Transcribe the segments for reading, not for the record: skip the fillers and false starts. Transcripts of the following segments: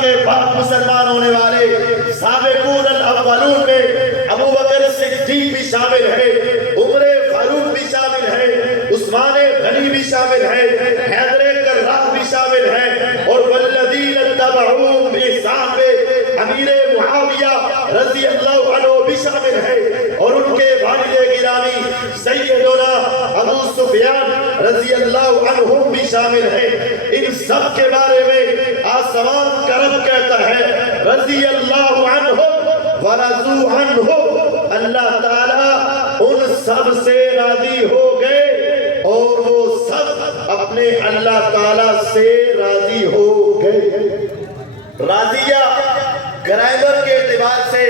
کے بعد مسلمان ہونے والے سابقون الاولون میں ابو بکر صدیق بھی شامل ہے، عمر فاروق بھی شامل ہے، عثمان غنی بھی شامل ہے، حیدر کرار بھی شامل ہے، اور والذین اتبعوہم بإحسان میں امیر معاویہ رضی اللہ عنہ بھی شامل ہے، اور ان کے والد گرامی سیدنا ابو سفیان رضی اللہ عنہم بھی شامل ہے۔ ان سب کے بارے میں آسمان کا رب کہتا ہے رضی اللہ عنہم ورضوا عنہ، اللہ تعالیٰ ان سب سے راضی ہو گئے اور وہ سب اپنے اللہ تعالیٰ سے راضی ہو گئے۔ راضیہ گرامر کے اعتبار سے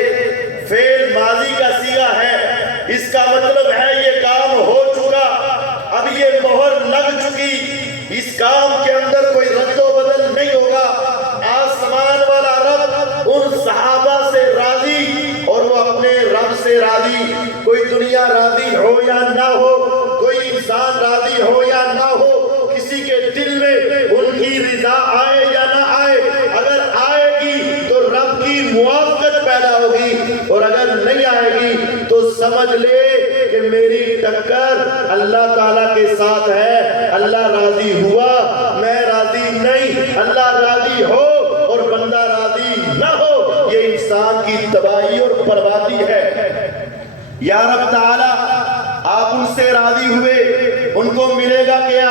فعل ماضی کا صیغہ ہے، اس کا مطلب ہے یہ کام ہو چکا، اب یہ مہر لگ چکی، اس کام کے اندر کوئی رد و بدل نہیں ہوگا۔ آسمان والا رب ان صحابہ سے راضی اور وہ اپنے رب سے راضی، کوئی دنیا راضی ہو یا نہ ہو، کوئی انسان راضی ہو یا نہ ہو، کسی کے دل میں ان کی رضا آئے یا نہ آئے، اگر آئے گی تو رب کی موافقت پیدا ہوگی، اور اگر نہیں آئے گی تو سمجھ لے کہ میری ٹکر اللہ تعالیٰ کے ساتھ ہے، اللہ راضی ہوا میں راضی نہیں، اللہ راضی ہو اور بندہ راضی نہ ہو، یہ انسان کی تباہی اور بربادی ہے۔ یا رب تعالیٰ آپ ان سے راضی ہوئے، ان کو ملے گا کیا؟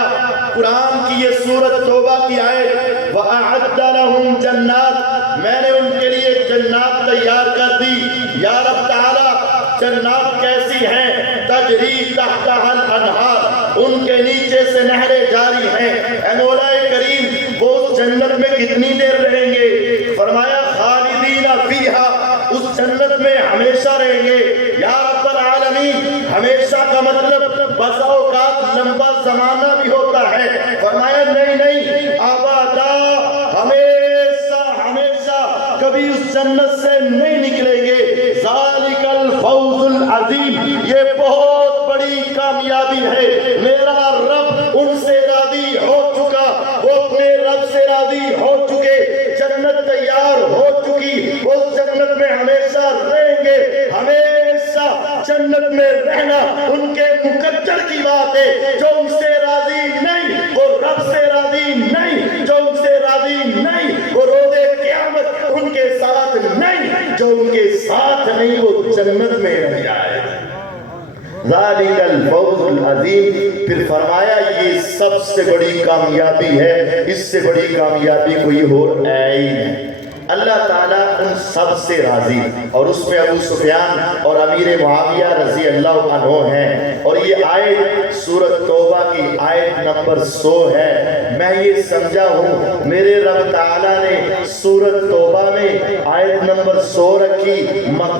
قرآن کی یہ سورۃ توبہ کی آیت وَأَعَدَّ لَهُمْ جَنَّاتٍ، میں نے ان کے لیے جنات تیار کر دی۔ یا رب تعالیٰ جنات کیسی ہیں؟ تجری تحتها الانہار، ان کے نیچے سے نہریں جاری ہیں۔ اے مولا کریم وہ جنت میں کتنی دیر رہیں گے؟ فرمایا خالدین فیہا، اس جنت میں ہمیشہ رہیں گے۔ یا رب العالمین ہمیشہ کا مطلب بسا اوقات لمبا زمانہ بھی ہوتا ہے، فرمایا نہیں آبادا، ہمیشہ ہمیشہ کبھی اس جنت سے نہیں نکلیں گے۔ ذالک الفوز العظیم، یہ بہت بڑی کامیابی ہے۔ میرا رب ان سے راضی ہو چکا، وہ اپنے رب سے راضی ہو چکے، جنت تیار ہو چکی، وہ جنت میں ہمیشہ رہیں گے۔ ہمیشہ جنت میں رہنا ان کے مقدر کی بات ہے، جو ان سے راضی نہیں وہ رب سے راضی نہیں، جو ان سے راضی نہیں وہ روز قیامت ان کے ساتھ نہیں، جو ان کے ساتھ نہیں وہ جنت میں رہ جائے۔ ذالک الفوز العظیم، پھر فرمایا یہ سب سے بڑی کامیابی ہے، اس سے بڑی کامیابی کوئی اور ہے ہی نہیں۔ اللہ تعالیٰ ان سب سے راضی، اور اس میں ابو سفیان اور امیر معاویہ رضی اللہ عنہ ہیں، اور یہ آیت سورۃ توبہ کی آیت نمبر 100 ہے۔ میں یہ سمجھا ہوں میرے رب تعالیٰ نے سورۃ توبہ میں آیت نمبر 100 رکھی،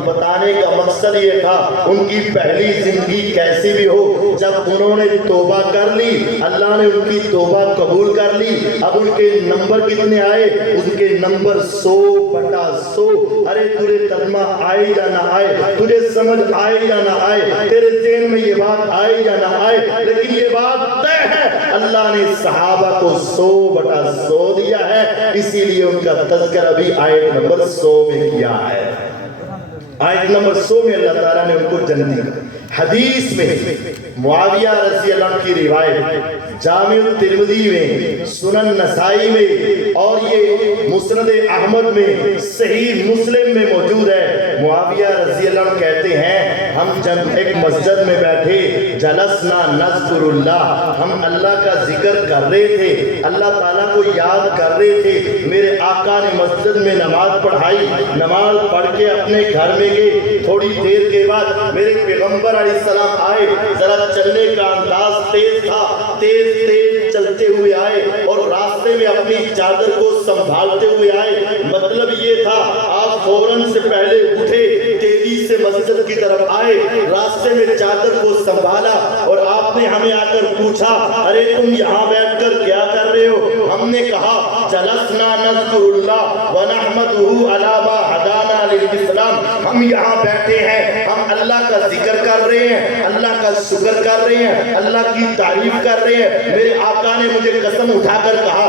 بتانے کا مقصد یہ تھا ان کی پہلی زندگی کیسی بھی ہو، جب انہوں نے توبہ کر لی اللہ نے ان کی توبہ قبول کر لی، اب ان کے نمبر کتنے آئے؟ ان کے نمبر 100/100۔ ارے تجھے کلمہ آئے یا نہ آئے، تجھے سمجھ آئے یا نہ آئے، تیرے ذہن میں یہ بات آئے یا نہ آئے، لیکن یہ بات طے ہے اللہ نے صحابہ کو 100/100 دیا ہے، اسی لیے ان کا تذکرہ بھی آیت نمبر 100 میں کیا ہے۔ آیت نمبر 100 میں اللہ تعالیٰ نے ان کو جنتی کر۔ حدیث میں معاویہ رضی اللہ عنہ کی روایت جامع ترمذی میں، سنن نسائی میں، اور یہ مسند احمد میں، صحیح مسلم میں موجود ہے۔ معاویہ رضی اللہ عنہ کہتے ہیں ہم جب ایک مسجد میں بیٹھے، جلسنا نذکر اللہ، ہم اللہ کا ذکر کر رہے تھے، اللہ تعالیٰ کو یاد کر رہے تھے، میرے آقا نے مسجد میں نماز پڑھائی، نماز پڑھ کے اپنے گھر میں گئے، تھوڑی دیر کے بعد میرے پیغمبر علیہ السلام آئے، ذرا چلنے کا انداز تیز تھا، تیز چلتے ہوئے آئے اور راستے میں اپنی چادر کو سنبھالتے ہوئے آئے، مطلب یہ تھا آپ فوراً سے پہلے اٹھے، تیزی سے مسجد کی طرف آئے، راستے میں چادر کو سنبھالا اور آپ نے ہمیں آ کر پوچھا ارے تم یہاں بیٹھ کر کیا کر رہے ہو؟ ہم نے کہا جلسنا نذکر اللہ ونحمدہ علی ما ہدانا للاسلام، ہم یہاں بیٹھے ہیں، ہم اللہ کا ذکر کر رہے ہیں، اللہ کا شکر کر رہے ہیں، اللہ کی تعریف کر رہے ہیں۔ میرے آقا نے مجھے قسم اٹھا کر کہا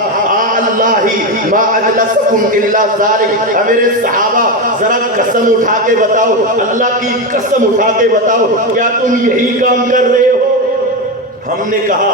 اللہ ما اجلسکم الا ذالک، میرے صحابہ ذرا قسم اٹھا کے بتاؤ، اللہ کی قسم اٹھا کے بتاؤ، کیا تم یہی کام کر رہے ہو؟ ہم نے کہا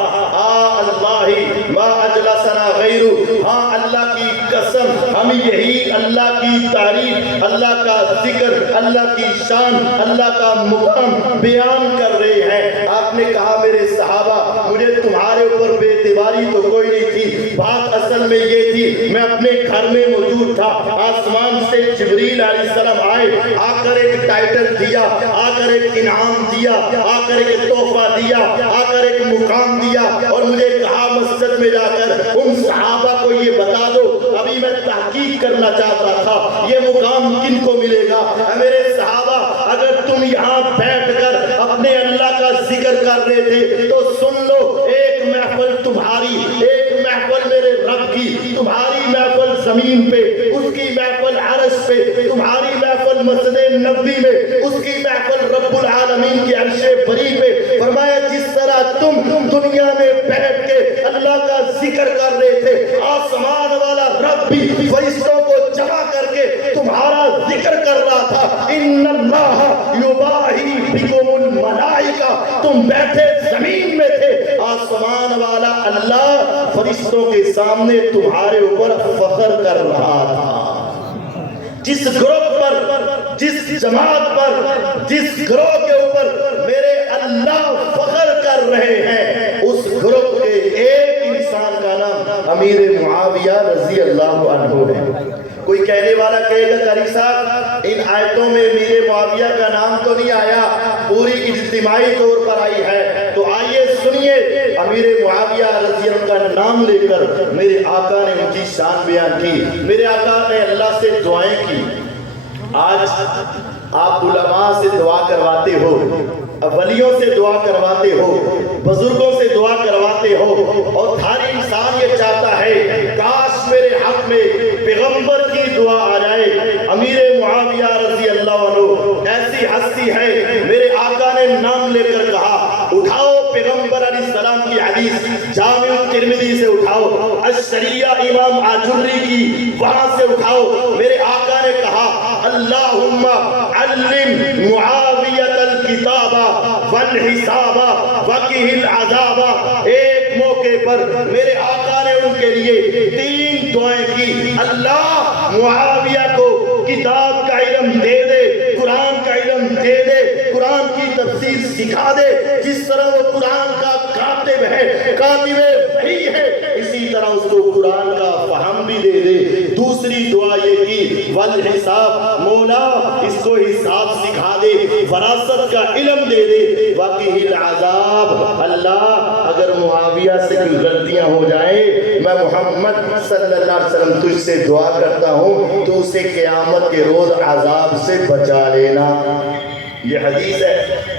اللہ ما اجلسنا غیرہ، ہاں اللہ کی قسم ہم یہی اللہ کی تعریف، اللہ کا ذکر، اللہ کی شان، اللہ کا مقام بیان کر رہے ہیں۔ آپ نے کہا میرے صحابہ مجھے تمہارے اوپر بے اعتباری تو کوئی نہیں تھی، بات اصل میں یہ تھی میں اپنے گھر میں موجود تھا، آسمان سے جبریل علیہ السلام آئے، آ کر ایک ٹائٹل دیا، آ کر ایک انعام دیا، آ کر ایک تحفہ دیا، آ کر ایک مقام دیا، اور مجھے کہا مسجد میں جا کر ان صحابہ کو یہ بتا دو، ابھی میں تحقیق کرنا چاہتا تھا یہ مقام کن کو ملے گا۔ میرے صحابہ اگر تم یہاں بیٹھ کر اپنے اللہ کا ذکر کر رہے تھے تو سن لو، ایک محفل تمہاری، ایک محفل میرے رب کی، تمہاری محفل زمین پہ، اس کی محفل عرش پہ، تمہاری محفل مسجد نبوی میں، اس کی محفل رب العالمین کی عرش بری پہ۔ فرمایا جس طرح تم دنیا میں بیٹھ کے اللہ کا ذکر کر رہے تھے، آسمان والا رب بھی فرشتوں کو جمع کر کے تمہارا ذکر کر رہا تھا۔ ان اللہ یباہی بکم الملائکہ، تم بیٹھے زمین میں تھے، آسمان والا اللہ فرشتوں کے سامنے تمہارے اوپر فخر کر رہا تھا۔ جس گروہ پر، جس جماعت پر، جس گروہ کے اوپر میرے اللہ فخر کر رہے ہیں، اس گروہ کے ایک انسان کا نام امیر معاویہ رضی اللہ عنہ ہے۔ کوئی کہنے والا کہے گا قاری صاحب ان آیتوں میں امیر معاویہ کا نام تو نہیں آیا، پوری اجتماعی طور پر آئی ہے، تو آئیے سنیے امیر معاویہ رضی اللہ کا نام لے کر میرے آقا نے ان کی شان بیان کی، میرے آقا نے اللہ سے دعائیں کی۔ آج آپ علماء سے دعا کرواتے ہو، ولیوں سے دعا کرواتے ہو، بزرگوں سے دعا کرواتے ہو، اور ہر انسان یہ چاہتا ہے کاش میرے حق میں پیغمبر کی دعا آ جائے۔ امیر معاویہ رضی اللہ عنہ ایسی ہستی ہے، میرے آقا نے نام لے کر کہا اٹھاؤ پیغمبر علیہ السلام کی حدیث جامع ترمذی سے اٹھاؤ، الشریعہ امام آجری کی وہاں سے اٹھاؤ۔ میرے آقا نے کہا اللہم علم معاویۃ الکتاب والحساب وقہ العذاب۔ ایک موقع پر میرے آقا نے ان کے لیے 3 دعائیں کی، اللہ معاویہ کو کتاب کا علم دے دے، قرآن کا علم دے دے، قرآن کی تفسیر سکھا دے، جس طرح وہ قرآن کا کاتب ہے، کاتب وحی ہے، اسی طرح اس کو قرآن کا فہم بھی دے دے۔ دوسری دعا یہ کی والحساب، مولا اس کو حساب سکھا دے، فراست کا علم دے دے، وقہ العذاب، اللہ اگر معاویہ سے کوئی غلطیاں ہو جائیں میں محمد صلی اللہ علیہ وسلم تجھ سے دعا کرتا ہوں تو اسے قیامت کے روز عذاب سے بچا لینا۔ یہ حدیث ہے،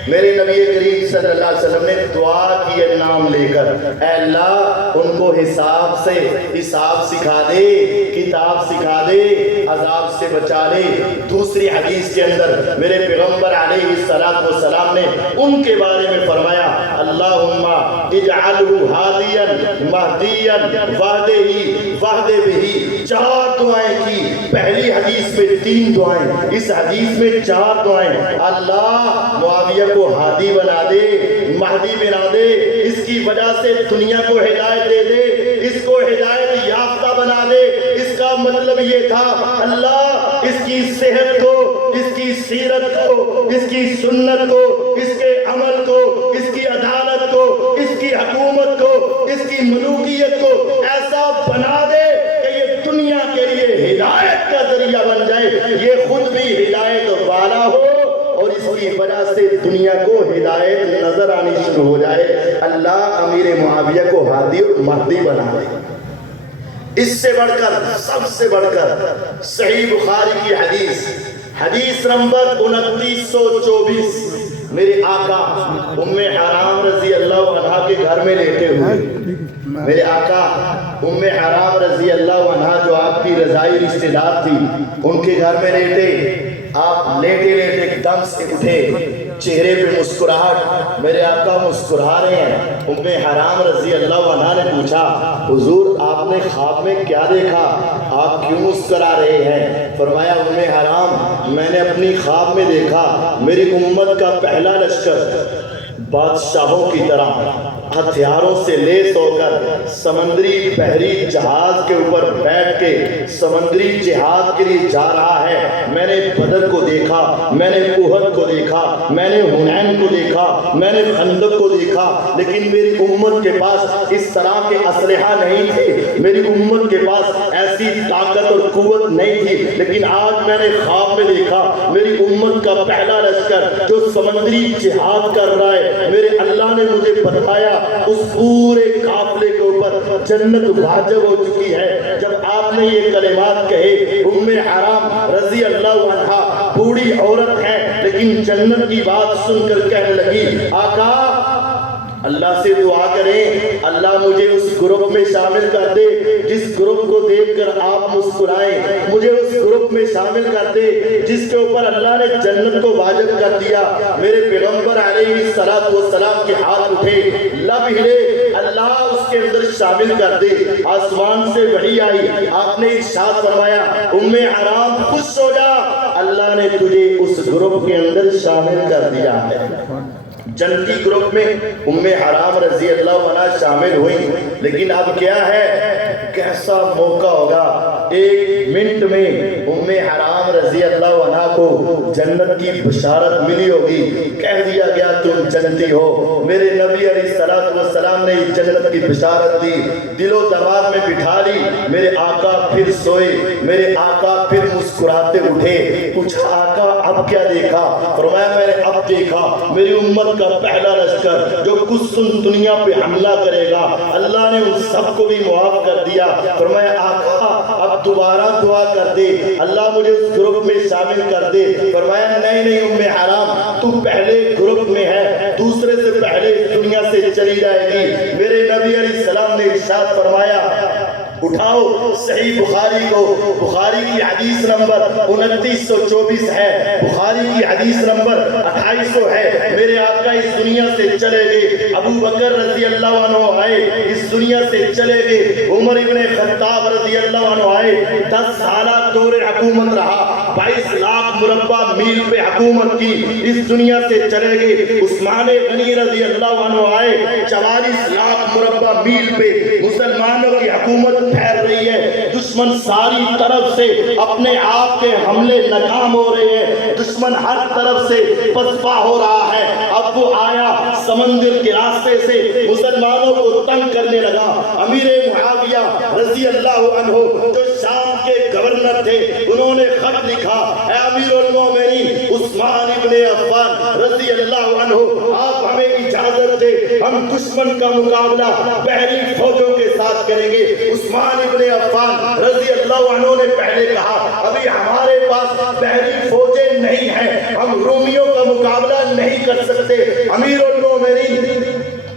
میرے نبی کریم صلی اللہ علیہ وسلم نے دعا کی ہے نام لے کر، اے اللہ ان کو حساب سے حساب سکھا دے، کتاب سکھا دے، عذاب سے بچا لے۔ دوسری حدیث کے اندر میرے پیغمبر علیہ السلام نے ان کے بارے میں فرمایا اللہم اجعلہ ہادیا مہدیا واہد بہ، 4 دعائیں کی۔ پہلی حدیث میں 3 دعائیں، اس حدیث میں 4 دعائیں۔ اللہ معاویہ کو ہادی بنا دے، مہدی بنا دے، اس کی وجہ سے دنیا کو ہدایت دے دے، اس کو ہدایت یافتہ بنا دے۔ اس کا مطلب یہ تھا اللہ اس کی صحت کو، اس کی سیرت کو، اس کی سنت کو، اس کے عمل کو، اس کی عدالت کو، اس کی حکومت کو، اس کی ملوکیت کو ایسا بنا دے کہ یہ دنیا کے لیے ہدایت کا ذریعہ بن جائے، یہ خود بھی ہدایت والا ہو اور اس کی وجہ سے دنیا کو ہدایت نظر آنی شروع ہو جائے۔ اللہ امیر معاویہ کو ہادی اور مہدی بنا دے۔ اس سے بڑھ کر، سب سے بڑھ کر صحیح بخاری کی حدیث نمبر 2924، میرے آقا ام حرام رضی اللہ عنہ کے گھر میں لیٹے ہوئے، میرے آقا ام حرام رضی اللہ عنہ جو آپ کی رضائی رشتہ دار تھی، ان کے گھر میں لیٹے، آپ لیٹے لیٹے ایک دم سے اٹھے، چہرے پہ مسکراہٹ، میرے آقا مسکرا رہے ہیں۔ ام حرام رضی اللہ عنہا نے پوچھا حضور آپ نے خواب میں کیا دیکھا، آپ کیوں مسکرا رہے ہیں؟ فرمایا ام حرام میں نے اپنی خواب میں دیکھا میری امت کا پہلا لشکر بادشاہوں کی طرح ہتھیاروں سے لیس ہو کر سمندری بحری جہاز کے اوپر بیٹھ کے سمندری جہاد کے لیے جا رہا ہے۔ میں نے بدر کو دیکھا، میں نے احد کو دیکھا، میں نے حنین کو دیکھا، میں نے خندق کو دیکھا، لیکن میری امت کے پاس اس طرح کے اسلحہ نہیں تھے، میری امت کے پاس ایسی طاقت اور قوت نہیں تھی، لیکن آج میں نے خواب میں دیکھا میری امت کا پہلا لشکر جو سمندری جہاد کر رہا ہے۔ میرے اللہ نے مجھے بتایا اس پورے قافلے کے اوپر جنت واجب ہو چکی ہے۔ جب آپ نے یہ کلمات کہے ام حرام رضی اللہ عنہا بوڑھی عورت ہے لیکن جنت کی بات سن کر کہنے لگی آقا اللہ سے دعا کریں اللہ مجھے اس گروپ میں شامل کر دے جس گروپ کو دیکھ کر آپ مسکرائیں، مجھے اس گروپ میں شامل کر دے جس کے اوپر اللہ نے جنت کو واجب کر دیا۔ میرے پیغمبر علیہ السلام کے ہاتھ اٹھے، لب ہلے، اللہ اس کے اندر شامل کر دے۔ آسمان سے وحی آئی، آپ نے ارشاد فرمایا ام حرام خوش ہو جا، اللہ نے تجھے اس گروپ کے اندر شامل کر دیا ہے۔ جنتی گروپ میں ام حرام رضی اللہ عنہ شامل ہوئی، لیکن اب کیا ہے، کیسا موقع ہوگا، ایک منٹ میں ام حرام رضی اللہ عنہ کو جنت کی بشارت ملی ہوگی، کہہ دیا گیا تم جنتی ہو۔ میرے نبی علیہ السلام نے جنت کی بشارت دی، دل و دماغ میں بٹھا لی۔ میرے آقا پھر سوئے، میرے آقا پھر مسکراتے اٹھے، پوچھا آقا اب کیا دیکھا؟ فرمایا میں نے اب دیکھا میری امت کا پہلا لشکر جو قسطن دنیا پہ حملہ کرے گا، اللہ نے ان سب کو بھی معاف کر دیا۔ فرمایا آقا اب دوبارہ دعا کر دے اللہ مجھے اس گروپ میں شامل کر دے۔ فرمایا نہیں ام حرام تو پہلے گروپ میں ہے، دوسرے سے پہلے اس دنیا سے چلی جائے گی۔ میرے نبی علیہ السلام نے ارشاد فرمایا اٹھاؤ صحیح بخاری کو، بخاری کی حدیث نمبر 2924 ہے، بخاری کی حدیث نمبر 2800 ہے۔ میرے آقا اس دنیا سے چلے گئے، ابو بکر رضی اللہ عنہ آئے اس دنیا سے چلے گئے، عمر ابن خطاب رضی اللہ عنہ آئے، 10 سالہ دور حکومت رہا، 22 لاکھ مربع میل پہ حکومت کی، اس دنیا سے چلے گئے۔ عثمان غنی رضی اللہ عنہ آئے، 44 لاکھ مربع میل پہ مسلمانوں کی حکومت پھیل رہی ہے، دشمن ساری طرف سے اپنے آپ کے حملے ناکام ہو رہے ہیں، دشمن ہر طرف سے پسپا ہو رہا ہے۔ اب وہ آیا سمندر کے راستے سے مسلمانوں کو تنگ کرنے لگا۔ امیر معاویہ رضی اللہ عنہ جو شام کے گورنر تھے انہوں نے خط لکھا، اے امیر المومنین عثمان ابن عفان رضی اللہ عنہ آپ ہمیں اجازت دے ہم دشمن کا مقابلہ بحری فوجوں کے ساتھ کریں گے۔ عثمان ابن عفان رضی اللہ عنہ نے پہلے کہا ابھی ہمارے پاس بحری فوجیں نہیں ہیں، ہم رومیوں کا مقابلہ نہیں کر سکتے۔ امیر المومنین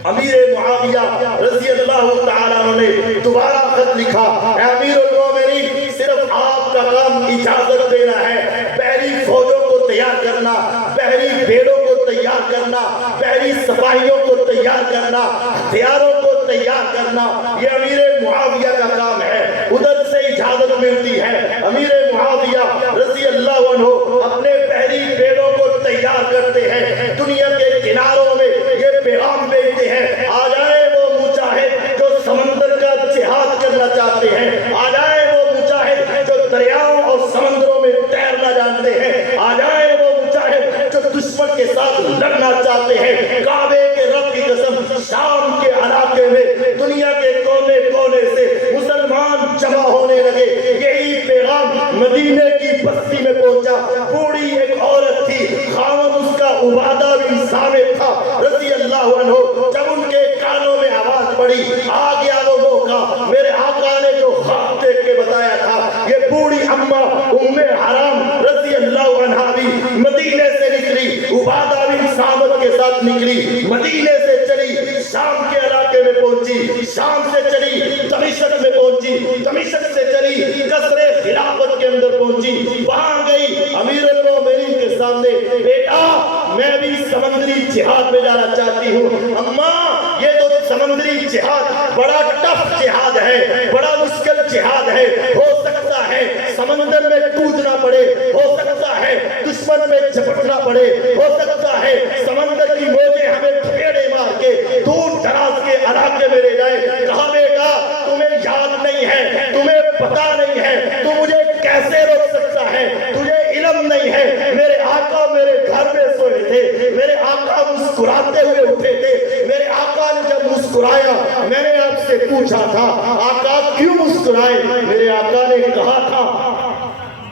امیر معاویہ رضی اللہ تعالیٰ عنہ نے دوبارہ خط لکھا، اے امیر المومنین صرف آپ کا کام اجازت دینا ہے، بحری فوجوں کو تیار کرنا، بحری بھیڑوں کو تیار کرنا، بحری سپاہیوں کو تیار کرنا، ہتھیاروں کو تیار کرنا، یہ امیر معاویہ کا کام ہے۔ ادھر سے اجازت ملتی ہے، امیر معاویہ رضی اللہ عنہ اپنے بحری بھیڑوں کو تیار کرتے ہیں، دنیا کے کناروں میں یہ پیغام بھیجتے ہیں آ جائے وہ مجاہد جو سمندر کا جہاد کرنا چاہتے ہیں، آ جائے وہ مجاہد جو دریاؤں اور سمندروں میں تیرنا جانتے ہیں، آ جائے وہ مجاہد جو دشمن کے ساتھ لڑنا چاہتے ہیں۔ کعبے کے رب کی قسم شام کے علاقے میں دنیا کے کونے کونے سے مسلمان جمع ہونے لگے، یہی پیغام مدینے کی بستی میں پہنچا۔ بوڑھی ایک عورت تھی، خاوند اس کا عبادہ بن صامت تھا رضی اللہ عنہ، جب ان کے کانوں میں آواز پڑی آ گیا وہ موقع، میرے آقا نے جو خواب دیکھ کے بتایا تھا، یہ بوڑھی اماں ام حرام رضی اللہ عنہا بھی مدینے سے نکلی، عبادہ بن صامت کے ساتھ نکلی، مدینے سے چلی، شام کے علاقے میں پہنچی، شام سے چلی دمشق میں پہنچی، دمشق سے چلی قصر خلافت کے اندر پہنچی، وہاں گئی امیر المومنین کے سامنے، بیٹا میں بھی سمندری جہاد میں جانا چاہتی ہوں۔ اماں یہ تو سمندری جہاد بڑا ٹف جہاد ہے، بڑا مشکل جہاد ہے، ہو سکتا ہے سمندر میں کودنا پڑے، ہو سکتا ہے دشمن میں جھپٹنا پڑے، ہو سکتا ہے سمندر کی موجیں ہمیں پھیڑے مار کے دور دراز کے علاقے میں لے جائے۔ کہا بیٹا تمہیں یاد نہیں ہے، تمہیں پتا نہیں ہے، تو مجھے کیسے روک سکتا ہے؟ تجھے علم نہیں ہے، میرے آقا میرے گھر میں سوئے تھے، میرے آقا مسکراتے ہوئے اٹھے تھے، میرے آقا نے جب مسکرایا میں نے آپ سے پوچھا تھا آقا کیوں مسکرائے؟ میرے آقا نے کہا تھا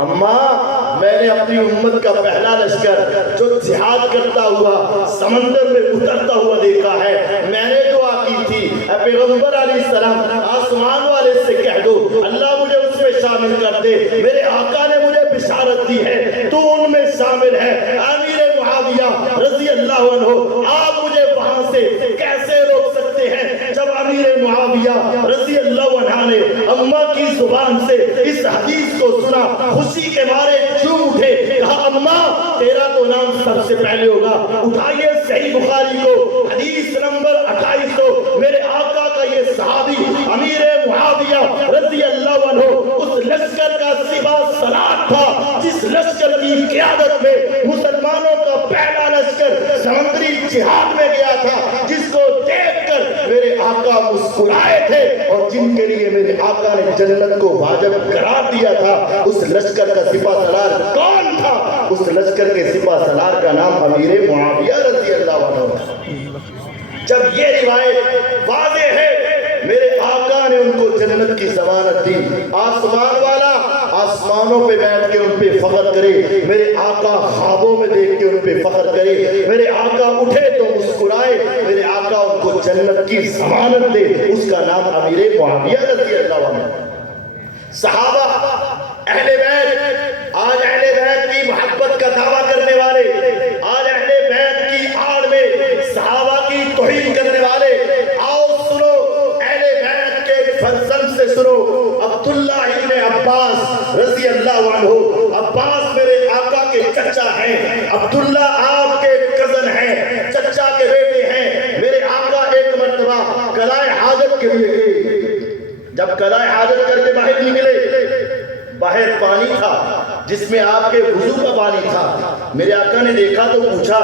اماں میں نے اپنی امت کا پہلا لشکر جو جہاد کرتا ہوا سمندر میں اترتا ہوا دیکھا ہے، میں نے دعا کی تھی اے پیغمبر علیہ السلام آسمان والے سے کہہ دو اللہ مجھے اس میں شامل کر دے۔ میرے آقا نے مجھے بشارت دی ہے تو ان میں شامل ہے۔ امیر معاویہ رضی اللہ عنہ آپ مجھے وہاں سے کیسے روک سکتے ہیں جب امیر معاویہ رضی اللہ عنہ نے اماں کی زبان سے اس حدیث کو سنا، خوشی کے مارے جھوم اٹھے، کہا اماں تیرا تو نام سب سے پہلے ہوگا۔ اٹھائیے صحیح بخاری کو حدیث نمبر 2800، میرے آقا کا یہ صحابی امیر معاویہ رضی اللہ عنہ اس لشکر کا سپاہ سالار تھا جس لشکر کی قیادت میں مسلمانوں کا پہلا لشکر سمندری جہاد میں گیا تھا، جس کو دیکھ کر میرے آقا مسکرائے تھے اور جن کے لیے میرے آقا نے جنت کو واجب قرار دیا تھا۔ اس لشکر کا سپاہ سالار کون تھا؟ اس لشکر کے سپاہ سالار کا نام امیر معاویہ رضی اللہ عنہ۔ جب یہ روایت واضح ہے میرے آقا نے ان کو جنت کی ضمانت دی۔ آسمان والا آسمانوں پہ بیٹھ کے ان پہ فخر کرے، میرے آقا خوابوں میں دیکھ کے ان پہ فخر کرے، میرے آقا اٹھے تو مسکرائے، میرے آقا ان کو جنت کی ضمانت دے، اس کا نام امیر معاویہ رضی اللہ عنہ۔ صحابہ اہل بیت، آج اہل بیت کی محبت کا دعویٰ کرنے والے، آج اہل بیت کی آڑ میں صحابہ کی توہین کرنے والے، آؤ سنو اہل بیت کے فرزند سے سنو۔ عبداللہ ابن عباس رضی اللہ عنہ، عباس میرے آقا کے چچا ہیں، عبداللہ آپ کے کزن ہیں، چچا کے بیٹے ہیں۔ میرے آقا ایک مرتبہ قضائے حاجت کے لیے گئے، جب قضائے حاجت کر کے باہر نکلے، باہر پانی تھا جس میں آپ کے وضو کا پانی تھا۔ میرے آقا نے دیکھا تو پوچھا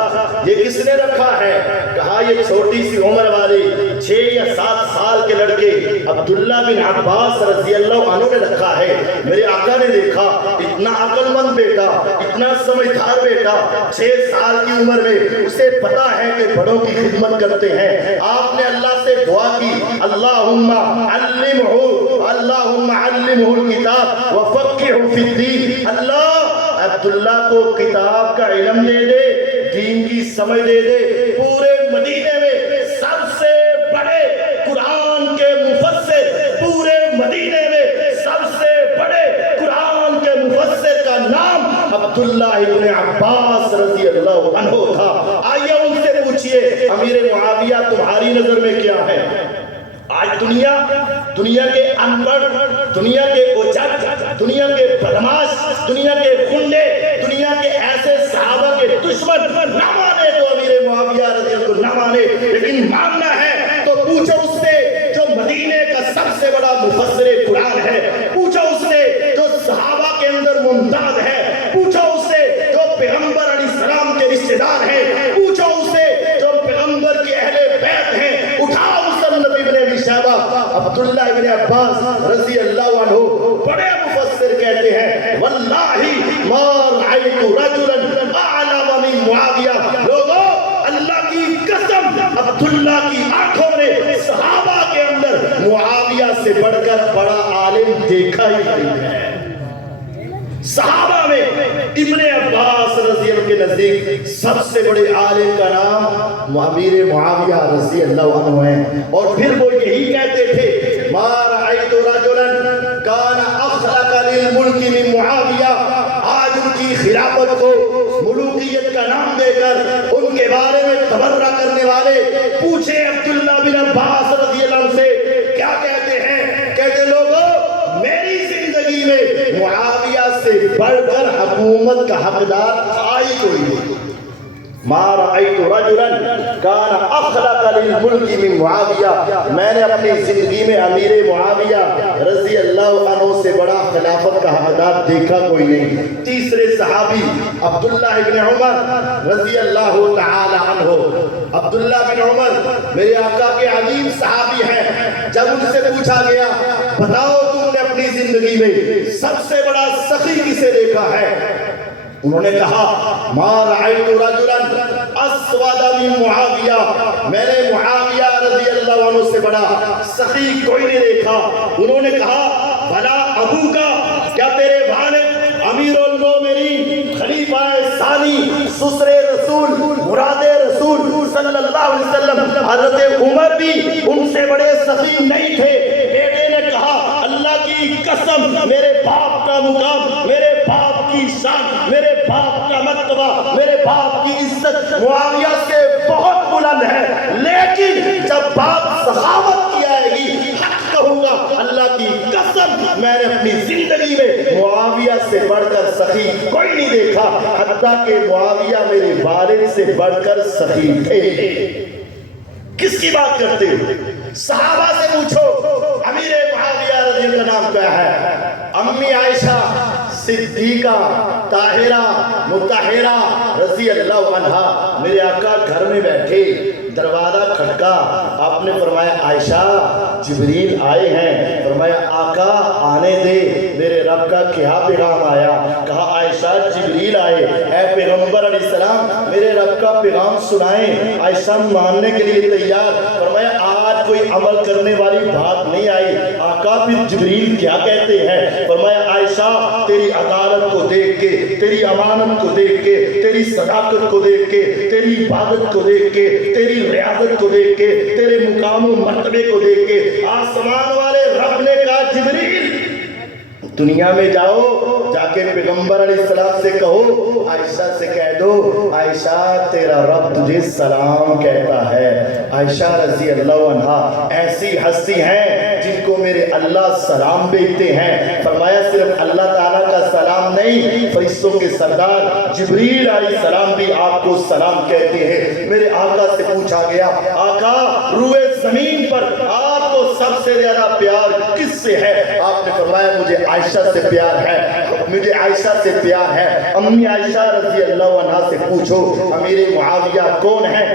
یہ کس نے رکھا ہے؟ کہا یہ چھوٹی سی عمر والے 6 یا 7 سال کے لڑکے عبداللہ بن عباس رضی اللہ عنہ نے رکھا ہے۔ میرے آقا نے دیکھا اتنا عقل مند بیٹا، اتنا سمجھدار بیٹا، 6 سال کی عمر میں اسے پتا ہے کہ بڑوں کی خدمت کرتے ہیں۔ آپ نے اللہ سے دعا کی اللہم علمہ الکتاب وفقہہ فی الدین، اللہ عبداللہ کو کتاب کا علم دے دے، دین کی سمجھ دے دے۔ پورے مدینے میں سب سے بڑے قرآن کے مفسر، پورے مدینے میں سب سے بڑے قرآن کے مفسر کا نام عبداللہ ابن عباس رضی اللہ عنہ تھا۔ آئیے ان سے پوچھئے امیر معاویہ تمہاری نظر میں کیا ہے؟ آج دنیا کے انپڑھ، دنیا کے اوجھل، دنیا کے بدماش، دنیا کے گنڈے، دنیا کے ایسے صحابہ کے دشمن نہ مانے تو امیر معاویہ رضی اللہ عنہ نہ مانے، لیکن ماننا ہے تو پوچھو اس سے جو مدینے کا سب سے بڑا مفسر قرآن ہے، پوچھو اس سے جو صحابہ کے اندر ممتاز ہے، پوچھو اس سے جو پیغمبر علیہ السلام کے رشتہ دار ہیں، پوچھو اس سے جو پیغمبر کے اہل بیت ہیں۔ اٹھاؤ مصنف ابن ابی شیبہ، عبداللہ ابن عباس رضی اللہ عنہ بڑے مفسر کہتے ہیں واللہ ما رأیت رجلا اعلم من معاویہ۔ لوگوں اللہ کی قسم عبداللہ کی آنکھوں نے صحابہ کے اندر معاویہ سے بڑھ کر بڑا عالم دیکھا ہی نہیں ہے۔ صحابہ میں ابن عباس رضی اللہ کے نزدیک سب سے بڑے عالم کا نام امیر معاویہ رضی اللہ عنہ ہے، اور پھر وہ یہی کہتے تھے ما رأیت رجلا کان اخلق للملک من معاویہ۔ آج ان کی خلافت کو ملوکیت کا نام دے کر ان کے بارے میں تبرہ کرنے والے پوچھے عبداللہ بن عباس رضی اللہ عنہ سے کیا کہتے ہیں؟ کہتے لوگوں میری زندگی میں معاویہ سے بڑھ کر حکومت کا حقدار تھا ہی کوئی نہیں۔ ما رأيت رجلا كان اخلق للملك من معاویہ، میں نے اپنی زندگی میں امیر معاویہ رضی اللہ عنہ سے بڑا خلافت کا حقدار دیکھا کوئی نہیں۔ تیسرے صحابی عبداللہ بن عمر رضی اللہ تعالی عنہ، عبداللہ بن عمر میرے آقا کے عظیم صحابی ہیں۔ جب ان سے پوچھا گیا بتاؤ تم نے اپنی زندگی میں سب سے بڑا سخی کسے دیکھا ہے، انہوں نے کہا ما رأیت رجلا اسود من معاویہ، میں نے معاویہ رضی اللہ عنہ سے بڑا سخی کوئی نہیں دیکھا۔ انہوں نے کہا بھلا ابو کا، کیا تیرے والد امیر المومنین خلیفہ ثانی سسر رسول مراد رسول صلی اللہ علیہ وسلم حضرت عمر بھی ان سے بڑے سخی نہیں تھے؟ بیٹے نے کہا اللہ کی قسم میرے باپ کا مقام، میرے باپ کی شان، میرے باپ کا مرتبہ، میرے باپ کی عزت معاویہ سے بہت بلند ہے، لیکن جب باپ سخاوت کی آئے گی حق کہوں گا اللہ کی قسم میں نے اپنی زندگی میں معاویہ سے بڑھ کر سخی کوئی نہیں دیکھا، حتیٰ کہ معاویہ میرے والد سے بڑھ کر سخی تھے۔ کس کی بات کرتے ہو؟ صحابہ سے پوچھو امیر معاویہ رضی اللہ کا نام کیا ہے؟ امی عائشہ صدیقہ طاہرہ مطہرہ رضی اللہ عنہا، میرے آقا گھر میں بیٹھے، دروازہ کھٹکا، آپ نے فرمایا عائشہ جبریل آئے ہیں، فرمایا آقا آنے دے، میرے رب کا کیا پیغام آیا؟ کہا عائشہ جبریل آئے، اے پیغمبر علیہ السلام میرے رب کا پیغام سنائیں۔ عائشہ ماننے کے لیے تیار، فرمایا آج کوئی عمل کرنے والی بات نہیں آئی۔ آقا پھر جبریل کیا کہتے ہیں؟ فرمایا عائشہ تیری عدالت کو دیکھ کے، تیری امانت کو دیکھ کے، تیری صداقت کو دیکھ کے، تیری عبادت کو دیکھ کے، تیری ریاضت کو دیکھ کے، تیرے مقام و مرتبے کو دیکھ کے آسمان والے رب نے کہا جبریل دنیا میں جاؤ، جا کے پیغمبر علیہ السلام سے کہو عائشہ سے کہہ دو عائشہ تیرا رب تجھے سلام کہتا ہے۔ عائشہ رضی اللہ عنہا ایسی ہستی ہیں جن کو میرے اللہ سلام بھیجتے ہیں۔ فرمایا صرف اللہ تعالیٰ کا سلام نہیں، فرشتوں کے سردار جبریل علیہ السلام بھی آپ کو سلام کہتے ہیں۔ میرے آقا سے پوچھا گیا آقا روئے زمین پر آپ کو سب سے زیادہ پیار کس سے ہے؟ آپ نے فرمایا مجھے عائشہ سے پیار ہے، مجھے عائشہ سے پیار ہے۔ امی عائشہ رضی اللہ عنہا سے پوچھو امیر معاویہ کون ہے؟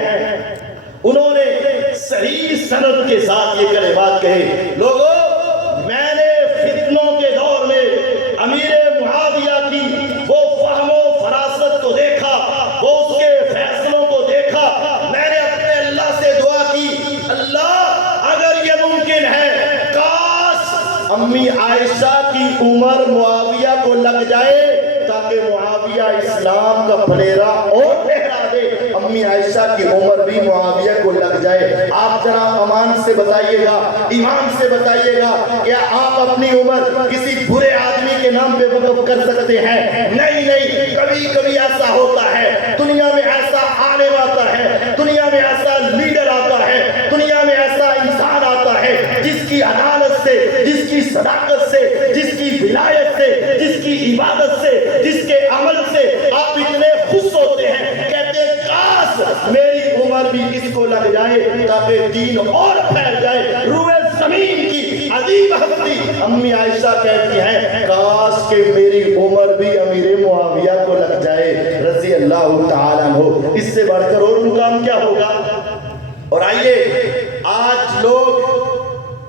انہوں نے صحیح سند کے ساتھ یہ کلمات کہے لوگوں میں نے فتنوں کے دور میں امیر معاویہ کی وہ فہم و فراست کو دیکھا، وہ اس کے فیصلوں کو دیکھا، میں نے اپنے اللہ سے دعا کی اللہ اگر یہ ممکن ہے کاش امی عائشہ کی عمر معاویہ کو لگ جائے تاکہ معاویہ اسلام کا پھلیرا اور لہرا دے، امی عائشہ کی عمر بھی معاویہ کو لگ جائے۔ آپ ذرا امان سے بتائیے گا، ایمان سے بتائیے گا کیا آپ اپنی عمر کسی برے آدمی کے نام پہ وقف کر سکتے ہیں؟ نہیں، کبھی کبھی ایسا ہوتا ہے، دنیا میں ایسا عالم آتا ہے، دنیا میں ایسا لیڈر آتا ہے، دنیا میں ایسا انسان آتا ہے جس کی عدالت سے، جس کی صداقت سے، جس کی ولایت سے، جس کی عبادت سے، جس کے عمل سے آپ اتنے خوش ہوتے ہیں، کہتے ہیں کاش میری عمر بھی اس کو لگ جائے تاکہ دین اور پھیل جائے۔ روئے زمین کی عظیم ہستی امی عائشہ کہتی ہیں کاش کہ میری عمر بھی امیر معاویہ کو لگ جائے رضی اللہ تعالیٰ عنہ۔ اس سے بڑھ کر اور مقام کیا ہوگا؟ اور آئیے آج لوگ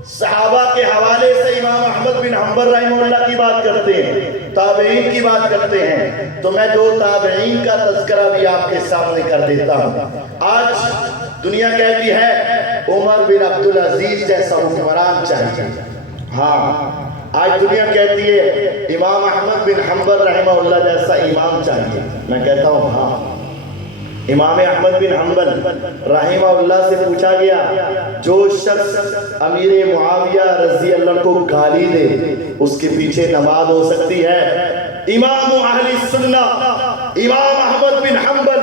صحابہ کے حوالے سے امام احمد بن حنبل رحمہ اللہ کی بات کرتے ہیں، تابعین کی بات کرتے ہیں، تو میں دو تابعین کا تذکرہ بھی آپ کے سامنے کر دیتا ہوں۔ آج دنیا کہتی ہے عمر بن عبدالعزیز جیسا حکمران چاہیے، ہاں آج دنیا کہتی ہے امام احمد بن حنبل رحمہ اللہ جیسا امام چاہیے، میں کہتا ہوں ہاں امام احمد بن حنبل رحمہ اللہ سے پوچھا گیا جو شخص امیر معاویہ رضی اللہ عنہ کو گالی دے اس کے پیچھے نماز ہو سکتی ہے؟ امام اہل سنہ امام احمد بن حنبل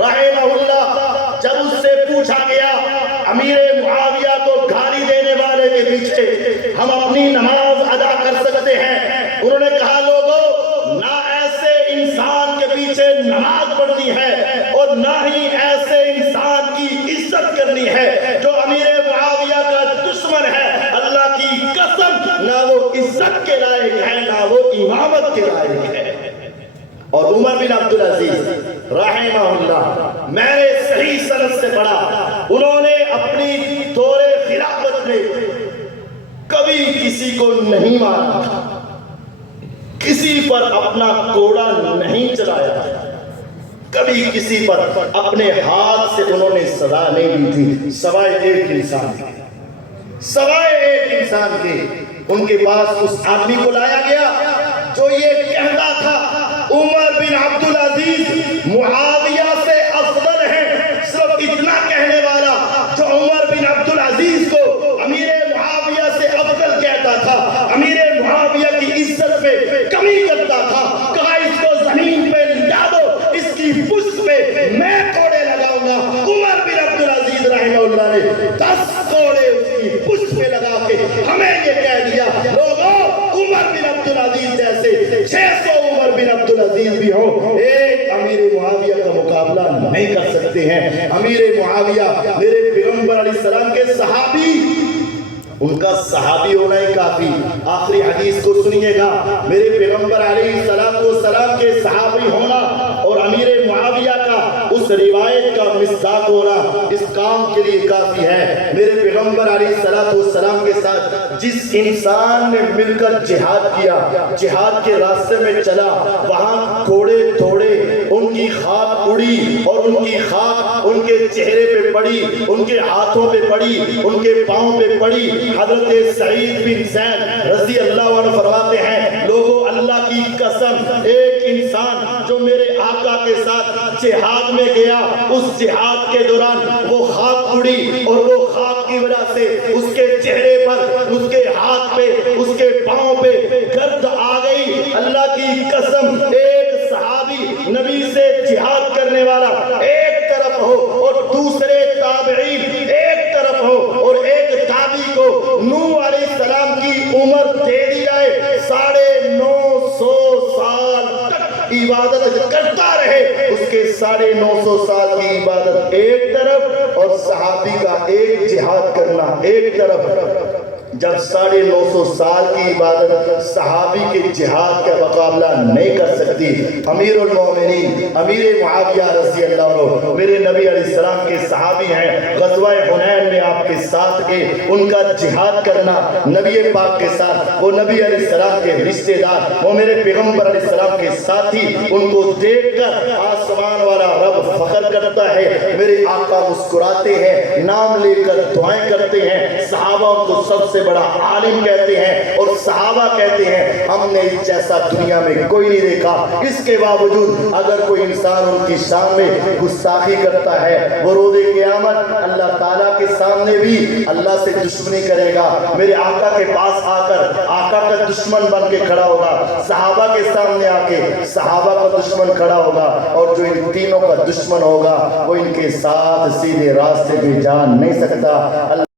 رحمہ اللہ جب اس سے پوچھا گیا امیر معاویہ کو گالی دینے والے کے پیچھے ہم اپنی نماز ادا کر سکتے ہیں؟ انہوں نے کہا لوگوں نہ ایسے انسان کے پیچھے نماز پڑھنی ہے اور نہ ہی امامت کے لائق ہے۔ اور عمر بن عبدالعزیز رحمہ اللہ، میں نے صحیح سند سے پڑھا، انہوں نے اپنی دور خلافت میں کبھی کسی کو نہیں مارا، کسی پر اپنا کوڑا نہیں چلایا، کبھی کسی پر اپنے ہاتھ سے انہوں نے سزا نہیں دی تھی، سوائے ایک انسان کے، سوائے ایک انسان کے۔ ان کے پاس اس آدمی کو لایا گیا جو یہ کہتا تھا عمر بن عبدالعزیز معاویہ سے افضل ہے، صرف اتنا کہنے والا جو عمر بن عبدالعزیز کو امیر معاویہ سے افضل کہتا تھا، امیر معاویہ کی عزت میں کمی کرتا تھا، کہا اس کو زمین پہ لٹا دو، اس کی پشت پہ میں کوڑے لگاؤں گا۔ عمر بن عبدالعزیز رحمہ اللہ نے 10 کوڑے اس کی پشت پہ لگا کے ہمیں یہ کہہ دیا، لوگوں عمر بن عبدالعزیز جیسے 600 عمر بن عبدالعزیز بھی ہو، ایک امیر معاویہ کا مقابلہ نہیں کر سکتے ہیں۔ امیر معاویہ میرے پیغمبر علیہ السلام کے صحابی، ان کا صحابی ہونا ہی کافی۔ آخری حدیث کو سنیے گا، میرے پیغمبر علیہ السلام کے صحابی ہونا اور امیر معاویہ کا اس روایت کا مصداق ہونا اس کام کے لیے کافی ہے۔ میرے پیغمبر علیہ السلام کے ساتھ جس انسان نے مل کر جہاد کیا، جہاد کے راستے میں چلا، وہاں کوڑے توڑے، ان کی خاک اڑی اور ان کی خاک ان کے چہرے پہ پڑی، ان کے ہاتھوں پہ پڑی، ان کے پاؤں پہ پڑی۔ حضرت سعید بن زید رضی اللہ عنہ فرماتے ہیں، لوگوں اللہ کی قسم، ایک انسان جو میرے آقا کے ساتھ جہاد میں گیا، اس جہاد کے دوران وہ خاک اڑی اور وہ خاک کی وجہ سے اس کے چہرے پر، اس کے ہاتھ پہ، اس کے پاؤں پہ گرد آ گئی۔ اللہ کی قسم، ایک صحابی نبی سے جہاد کرنے والا ایک طرف ہو اور دوسرے تابعین ایک طرف ہو، اور ایک تابعی کو نوح علیہ السلام کی عمر دے دی جائے، 950 سال تک عبادت کرتا رہے، اس کے 950 سال کی عبادت ایک طرف اور صحابی کا ایک جہاد کرنا ایک طرف۔ جب 950 سال کی عبادت صحابی کے جہاد کا مقابلہ نہیں کر سکتی، امیر المومنین امیر معاویہ رضی اللہ عنہ میرے نبی علیہ السلام کے صحابی ہیں، غزوہ حنین میں آپ کے ساتھ کے ان کا جہاد کرنا، نبی پاک کے ساتھ، وہ نبی علیہ السلام کے رشتہ دار، وہ میرے پیغمبر علیہ السلام کے ساتھی، ان کو دیکھ کر آسمان والا رب فخر کرتا ہے، میرے آقا مسکراتے ہیں، نام لے کر دعائیں کرتے ہیں، صحابہ کو سب سے بڑا عالم کہتے ہیں، اور صحابہ کہتے ہیں ہم نے اس جیسا دنیا میں کوئی نہیں دیکھا۔ اس کے باوجود اگر کوئی انسان ان کی شان میں گستاخی کرتا ہے، وہ روز قیامت اللہ تعالیٰ کے سامنے بھی اللہ سے دشمنی کرے گا، میرے آقا کے پاس آ کر آقا کا دشمن بن کے کھڑا ہوگا، صحابہ کے سامنے آ کے صحابہ کا دشمن کھڑا ہوگا، اور جو ان تینوں کا دشمن ہوگا وہ ان کے ساتھ سیدھے راستے پہ جا نہیں سکتا۔